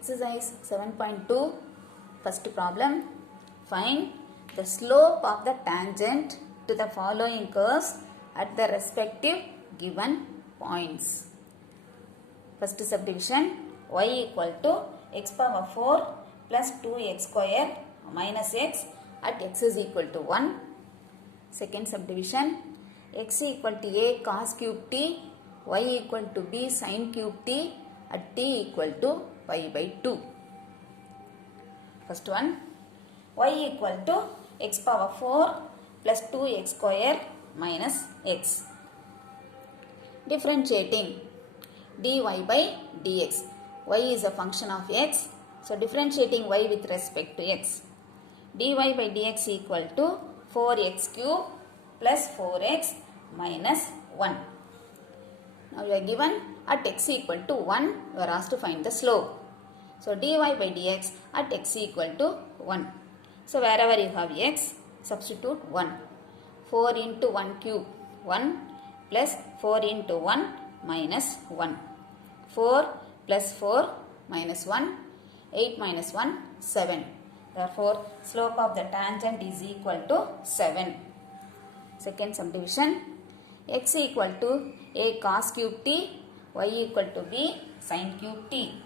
Exercise 7.2, first problem. Find the slope of the tangent to the following curves at the respective given points. First subdivision, y equal to x power 4 plus 2x square minus x at x is equal to 1. Second subdivision, x equal to a cos cube t, y equal to b sin cube t at t equal to pi by 2. First one, y equal to x power 4 plus 2x square minus x. Differentiating dy by dx. Y is a function of x. So differentiating y with respect to x. Dy by dx equal to 4x cube plus 4x minus 1. Now you are given at x equal to 1, you are asked to find the slope. So dy by dx at x equal to 1. So wherever you have x, substitute 1. 4 into 1 cube, 1 plus 4 into 1 minus 1. 4 plus 4 minus 1, 8 minus 1, 7. Therefore, slope of the tangent is equal to 7. Second subdivision, x equal to a cos cube t, y equal to b sin cube t.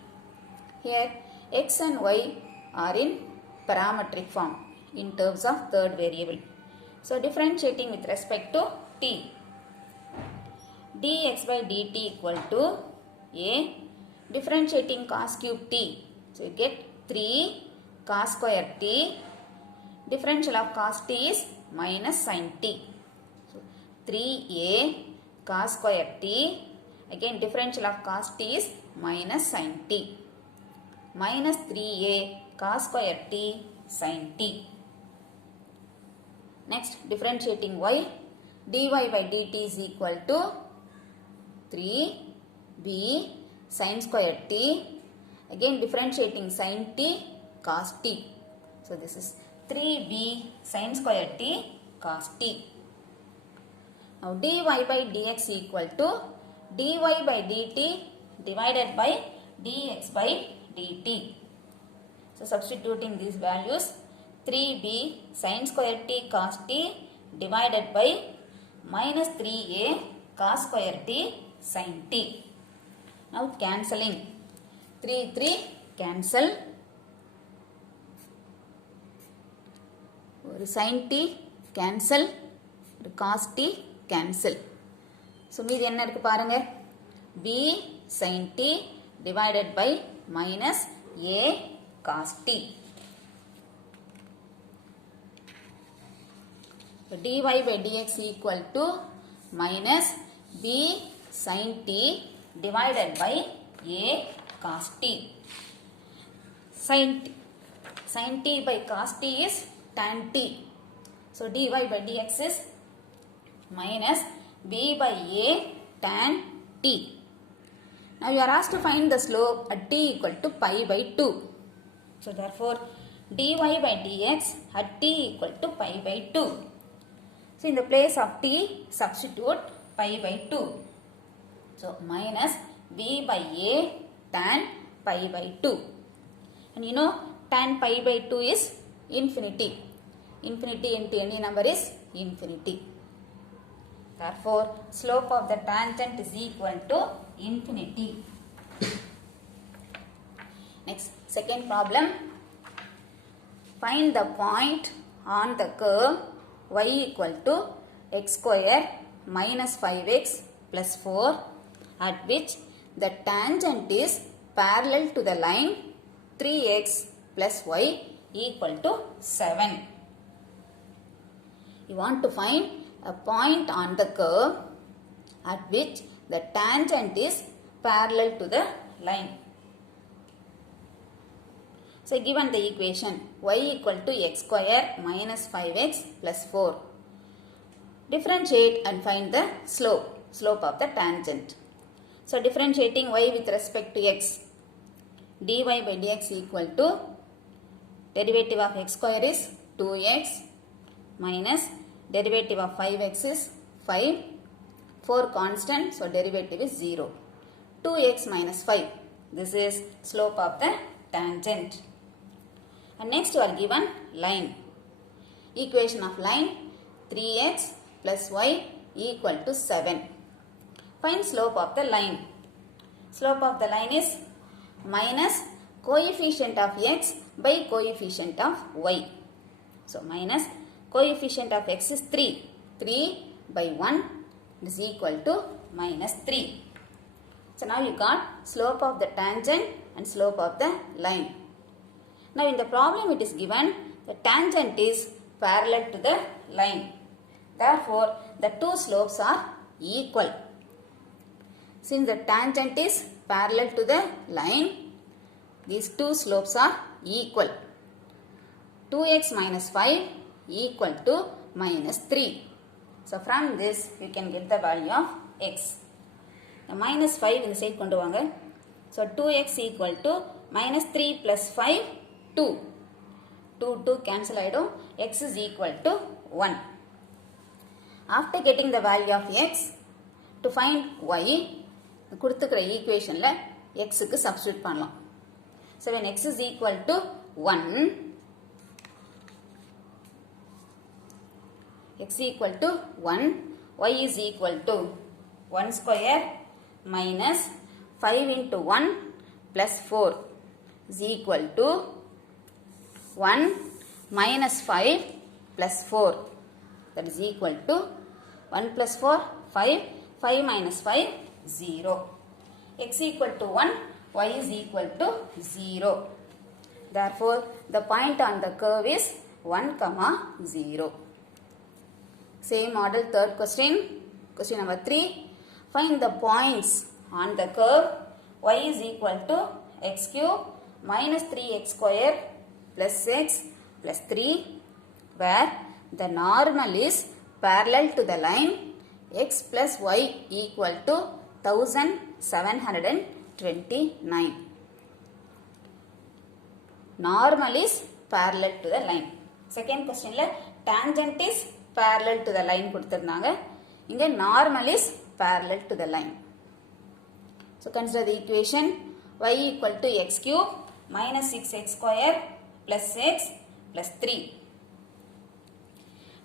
Here, x and y are in parametric form in terms of third variable. So, differentiating with respect to t. dx by dt equal to a, differentiating cos cube t. So, you get 3 cos square t, differential of cos t is minus sin t. So, 3a cos square t, again differential of cos t is minus sin t. Minus 3a cos square t sin t. Next, differentiating y, dy by dt is equal to 3b sin square t, again differentiating sin t cos t. So this is 3b sin square t cos t. Now dy by dx equal to dy by dt divided by dx by dt. So substituting these values, 3b sin square t cos t divided by minus 3a cos square t sin t. Now cancelling, 3 cancel, sin t cancel, cos t cancel. So மீதி என்ன இருக்கு பாருங்க, b sin t divided by minus a cos t. So dy by dx equal to minus b sin t divided by a cos t. Sin t by cos t is tan t. So dy by dx is minus b by a tan t. Now you are asked to find the slope at t equal to pi by 2. So therefore dy by dx at t equal to pi by 2. So in the place of t, substitute pi by 2. So minus b by a tan pi by 2. And you know tan pi by 2 is infinity. Infinity into any number is infinity. Therefore, slope of the tangent is equal to infinity. Next, second problem. Find the point on the curve y equal to x square minus 5x plus 4 at which the tangent is parallel to the line 3x plus y equal to 7. You want to find a point on the curve at which the tangent is parallel to the line. So given the equation y equal to x square minus 5x plus 4. Differentiate and find the slope of the tangent. So differentiating y with respect to x, dy by dx equal to derivative of x square is 2x minus derivative of 5x is 5, 4 constant, so derivative is 0. 2x minus 5, this is slope of the tangent. And next you are given line. Equation of line 3x plus y equal to 7. Find slope of the line. Slope of the line is minus coefficient of x by coefficient of y. So minus coefficient of x is 3. 3 by 1 is equal to minus 3. So now you got slope of the tangent and slope of the line. Now in the problem it is given the tangent is parallel to the line. Therefore the two slopes are equal. Since the tangent is parallel to the line, these two slopes are equal. 2x minus 5 equal to minus 3. So from this you can get the value of x. The minus 5 in the side kondu vaanga. So 2x equal to minus 3 plus 5 2. 2 cancel aidum. X is equal to 1. After getting the value of x, to find y, கொடுத்துக்கிற equationல x க்கு substitute பண்ணலாம். So when x is equal to 1, x equal to 1, y is equal to 1 square minus 5 into 1 plus 4 is equal to 1 minus 5 plus 4, that is equal to 1 plus 4, 5, 5 minus 5, 0. X equal to 1, y is equal to 0. Therefore, the point on the curve is 1, 0. Same model, third question. Question number 3. Find the points on the curve y is equal to x cube minus 3x square plus x plus 3, where the normal is parallel to the line x plus y equal to 1729. Normal is parallel to the line. Second question la tangent is parallel to the line கொடுத்திருந்தாங்க. இங்க normal is parallel to the line. So consider the equation y equal to x cube minus 6x square plus x plus 3.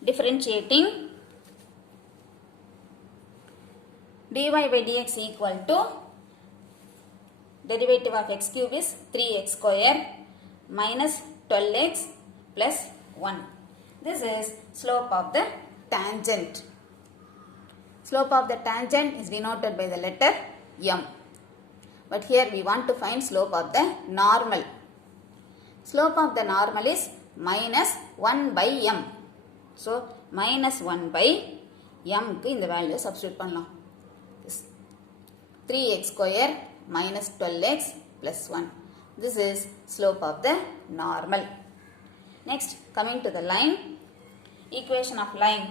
Differentiating dy by dx equal to derivative of x cube is 3x square minus 12x plus 1. This is slope of the tangent. Slope of the tangent is denoted by the letter m. But here we want to find slope of the normal. Slope of the normal is minus 1 by m. So minus 1 by m க்கு இந்த value substitute பண்ணலாம். 3x square minus 12x plus 1. This is slope of the normal. Next, coming to the line. Equation of line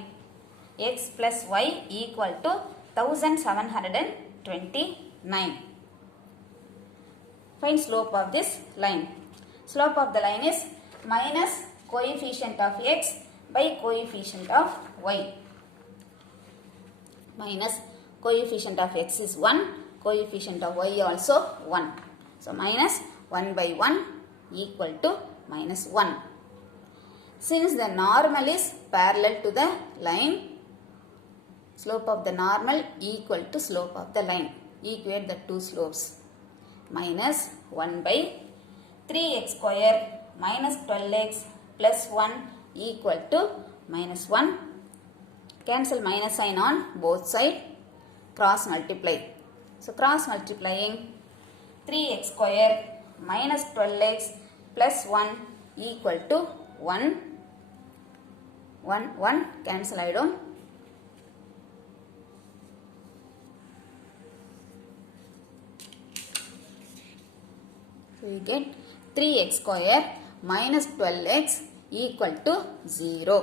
x plus y equal to 1729. Find slope of this line. Slope of the line is minus coefficient of x by coefficient of y. Minus coefficient of x is 1, coefficient of y also 1. So minus 1 by 1 equal to minus 1. Since the normal is parallel to the line, slope of the normal equal to slope of the line. Equate the two slopes. Minus 1 by 3x square minus 12x plus 1 equal to minus 1. Cancel minus sign on both sides. Cross multiply. So cross multiplying 3x square minus 12x plus 1 equal to 1. 1 cancel ஆயிடும். So we get 3x square minus 12x equal to 0.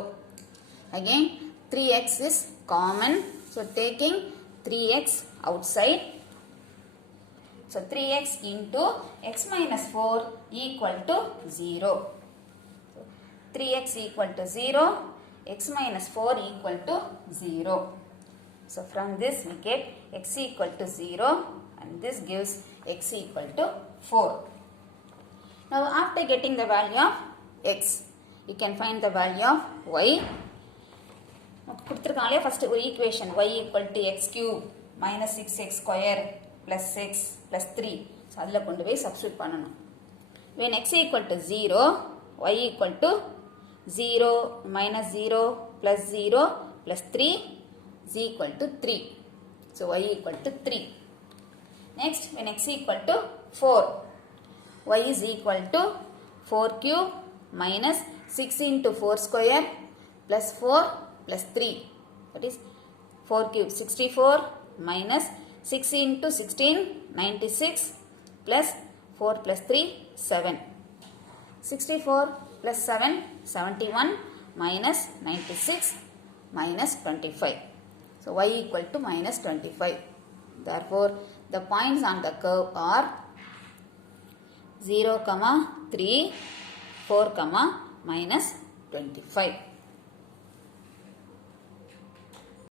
Again 3x is common. So taking 3x outside. So 3x into x minus 4 equal to 0. So 3x equal to 0. X minus 4 equal to 0. So from this we get x equal to 0 and this gives x equal to 4. Now after getting the value of x, you can find the value of y. கொடுத்திருக்காங்களே first equation y equal to x cube minus 6x square plus x plus 3. So அதில் கொண்டு போய் substitute பண்ணணும். When x equal to 0, y equal to 0 minus 0 plus 0 plus 3 is equal to 3. So y equal to 3. Next, when x equal to 4, y is equal to 4 cube minus 6 into 4 square plus 4 plus 3. That is 4 cube 64 minus 6 into 16 96 plus 4 plus 3 7. 64 plus 7 71 minus 96 minus 25. So y equal to minus 25. Therefore, the points on the curve are 0, 3, 4, minus 25.